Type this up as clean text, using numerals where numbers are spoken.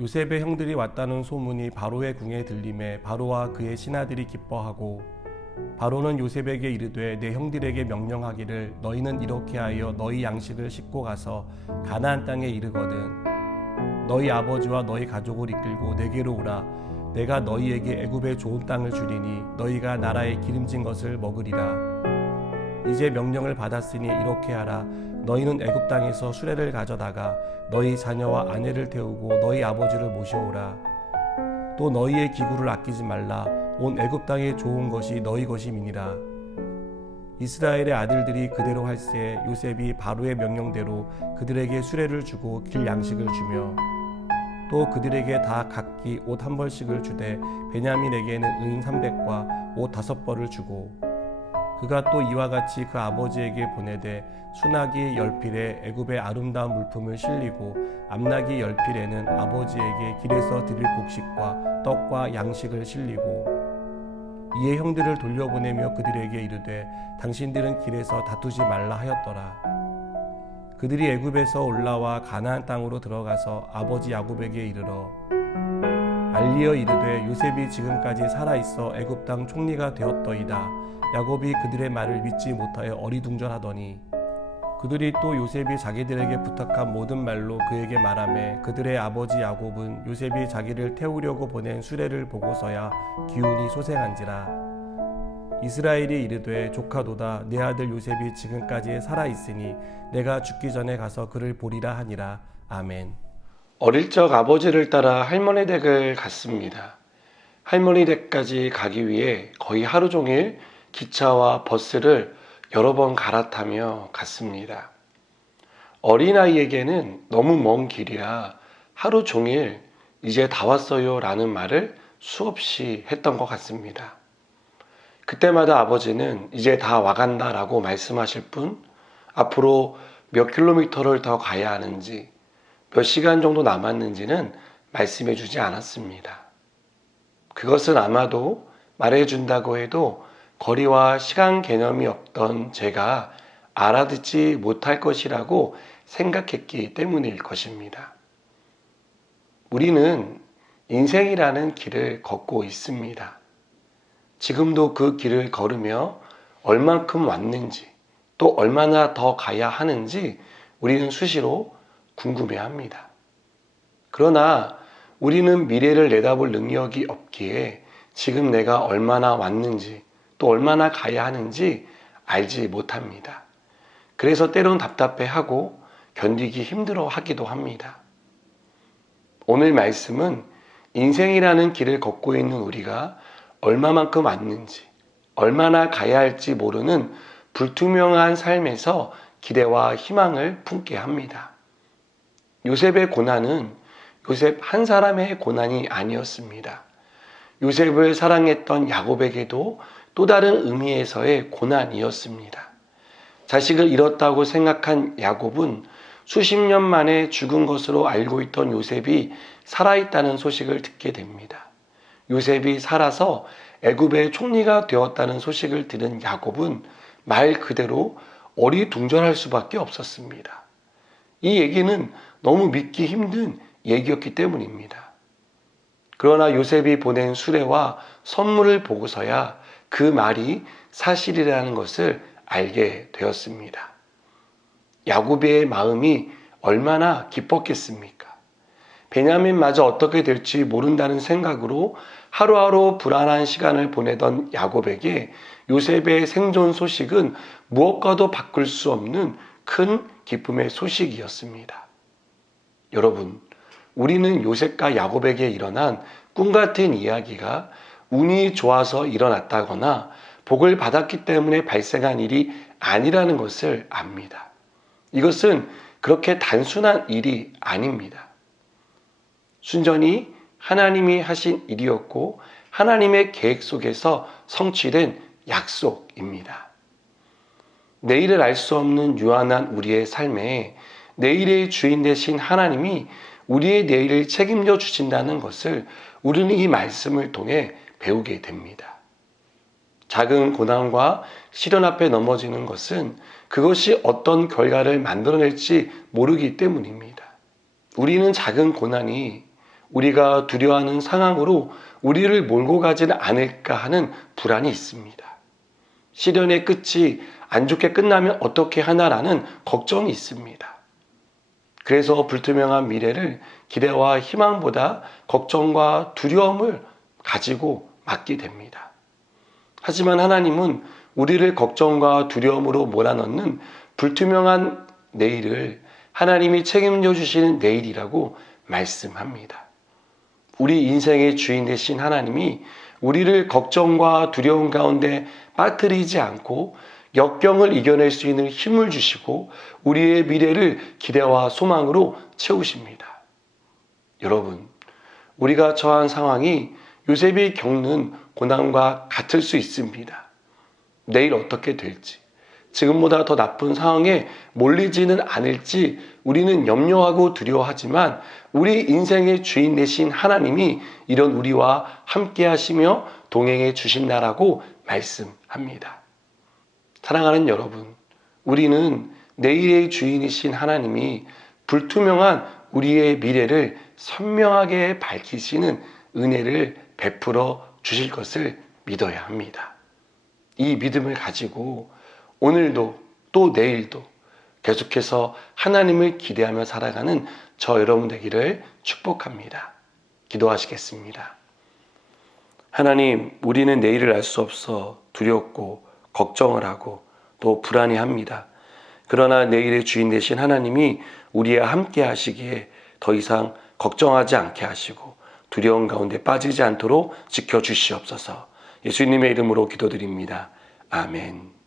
요셉의 형들이 왔다는 소문이 바로의 궁에 들림에 바로와 그의 신하들이 기뻐하고, 바로는 요셉에게 이르되 내 형들에게 명령하기를 너희는 이렇게 하여 너희 양식을 싣고 가서 가나안 땅에 이르거든 너희 아버지와 너희 가족을 이끌고 내게로 오라. 내가 너희에게 애굽의 좋은 땅을 주리니 너희가 나라의 기름진 것을 먹으리라. 이제 명령을 받았으니 이렇게 하라. 너희는 애굽 땅에서 수레를 가져다가 너희 자녀와 아내를 태우고 너희 아버지를 모셔오라. 또 너희의 기구를 아끼지 말라. 온 애굽 땅의 좋은 것이 너희 것임이니라. 이스라엘의 아들들이 그대로 할세 요셉이 바로의 명령대로 그들에게 수레를 주고 길 양식을 주며 또 그들에게 다 각기 옷 한 벌씩을 주되 베냐민에게는 은 300과 옷 5벌을 주고, 그가 또 이와 같이 그 아버지에게 보내되 수나기 10필에 애굽의 아름다운 물품을 실리고 암나기 10필에는 아버지에게 길에서 드릴 곡식과 떡과 양식을 실리고, 이에 형들을 돌려보내며 그들에게 이르되 당신들은 길에서 다투지 말라 하였더라. 그들이 애굽에서 올라와 가나안 땅으로 들어가서 아버지 야곱에게 이르러 알리어 이르되 요셉이 지금까지 살아있어 애굽 땅 총리가 되었더이다. 야곱이 그들의 말을 믿지 못하여 어리둥절하더니, 그들이 또 요셉이 자기들에게 부탁한 모든 말로 그에게 말하매 그들의 아버지 야곱은 요셉이 자기를 태우려고 보낸 수레를 보고서야 기운이 소생한지라. 이스라엘이 이르되 조카도다. 내 아들 요셉이 지금까지 살아있으니 내가 죽기 전에 가서 그를 보리라 하니라. 아멘. 어릴 적 아버지를 따라 할머니 댁을 갔습니다. 할머니 댁까지 가기 위해 거의 하루 종일 기차와 버스를 여러 번 갈아타며 갔습니다. 어린아이에게는 너무 먼 길이라 하루 종일 이제 다 왔어요 라는 말을 수없이 했던 것 같습니다. 그때마다 아버지는 이제 다 와간다 라고 말씀하실 뿐 앞으로 몇 킬로미터를 더 가야 하는지 몇 시간 정도 남았는지는 말씀해 주지 않았습니다. 그것은 아마도 말해준다고 해도 거리와 시간 개념이 없던 제가 알아듣지 못할 것이라고 생각했기 때문일 것입니다. 우리는 인생이라는 길을 걷고 있습니다. 지금도 그 길을 걸으며 얼만큼 왔는지 또 얼마나 더 가야 하는지 우리는 수시로 궁금해합니다. 그러나 우리는 미래를 내다볼 능력이 없기에 지금 내가 얼마나 왔는지 또 얼마나 가야 하는지 알지 못합니다. 그래서 때론 답답해하고 견디기 힘들어 하기도 합니다. 오늘 말씀은 인생이라는 길을 걷고 있는 우리가 얼마만큼 왔는지, 얼마나 가야 할지 모르는 불투명한 삶에서 기대와 희망을 품게 합니다. 요셉의 고난은 요셉 한 사람의 고난이 아니었습니다. 요셉을 사랑했던 야곱에게도 또 다른 의미에서의 고난이었습니다. 자식을 잃었다고 생각한 야곱은 수십 년 만에 죽은 것으로 알고 있던 요셉이 살아있다는 소식을 듣게 됩니다. 요셉이 살아서 애굽의 총리가 되었다는 소식을 들은 야곱은 말 그대로 어리둥절할 수밖에 없었습니다. 이 얘기는 너무 믿기 힘든 얘기였기 때문입니다. 그러나 요셉이 보낸 수레와 선물을 보고서야 그 말이 사실이라는 것을 알게 되었습니다. 야곱의 마음이 얼마나 기뻤겠습니까? 베냐민마저 어떻게 될지 모른다는 생각으로 하루하루 불안한 시간을 보내던 야곱에게 요셉의 생존 소식은 무엇과도 바꿀 수 없는 큰 기쁨의 소식이었습니다. 여러분, 우리는 요셉과 야곱에게 일어난 꿈같은 이야기가 운이 좋아서 일어났다거나 복을 받았기 때문에 발생한 일이 아니라는 것을 압니다. 이것은 그렇게 단순한 일이 아닙니다. 순전히 하나님이 하신 일이었고 하나님의 계획 속에서 성취된 약속입니다. 내일을 알 수 없는 유한한 우리의 삶에 내일의 주인 되신 하나님이 우리의 내일을 책임져 주신다는 것을 우리는 이 말씀을 통해 배우게 됩니다. 작은 고난과 시련 앞에 넘어지는 것은 그것이 어떤 결과를 만들어낼지 모르기 때문입니다. 우리는 작은 고난이 우리가 두려워하는 상황으로 우리를 몰고 가지는 않을까 하는 불안이 있습니다. 시련의 끝이 안 좋게 끝나면 어떻게 하나라는 걱정이 있습니다. 그래서 불투명한 미래를 기대와 희망보다 걱정과 두려움을 가지고 맞게 됩니다. 하지만 하나님은 우리를 걱정과 두려움으로 몰아넣는 불투명한 내일을 하나님이 책임져 주시는 내일이라고 말씀합니다. 우리 인생의 주인 되신 하나님이 우리를 걱정과 두려움 가운데 빠뜨리지 않고 역경을 이겨낼 수 있는 힘을 주시고 우리의 미래를 기대와 소망으로 채우십니다. 여러분, 우리가 처한 상황이 요셉이 겪는 고난과 같을 수 있습니다. 내일 어떻게 될지, 지금보다 더 나쁜 상황에 몰리지는 않을지 우리는 염려하고 두려워하지만 우리 인생의 주인 되신 하나님이 이런 우리와 함께 하시며 동행해 주신다라고 말씀합니다. 사랑하는 여러분, 우리는 내일의 주인이신 하나님이 불투명한 우리의 미래를 선명하게 밝히시는 은혜를 베풀어 주실 것을 믿어야 합니다. 이 믿음을 가지고 오늘도 또 내일도 계속해서 하나님을 기대하며 살아가는 저 여러분 되기를 축복합니다. 기도하시겠습니다. 하나님, 우리는 내일을 알 수 없어 두렵고 걱정을 하고 또 불안해합니다. 그러나 내일의 주인 되신 하나님이 우리와 함께 하시기에 더 이상 걱정하지 않게 하시고 두려움 가운데 빠지지 않도록 지켜주시옵소서. 예수님의 이름으로 기도드립니다. 아멘.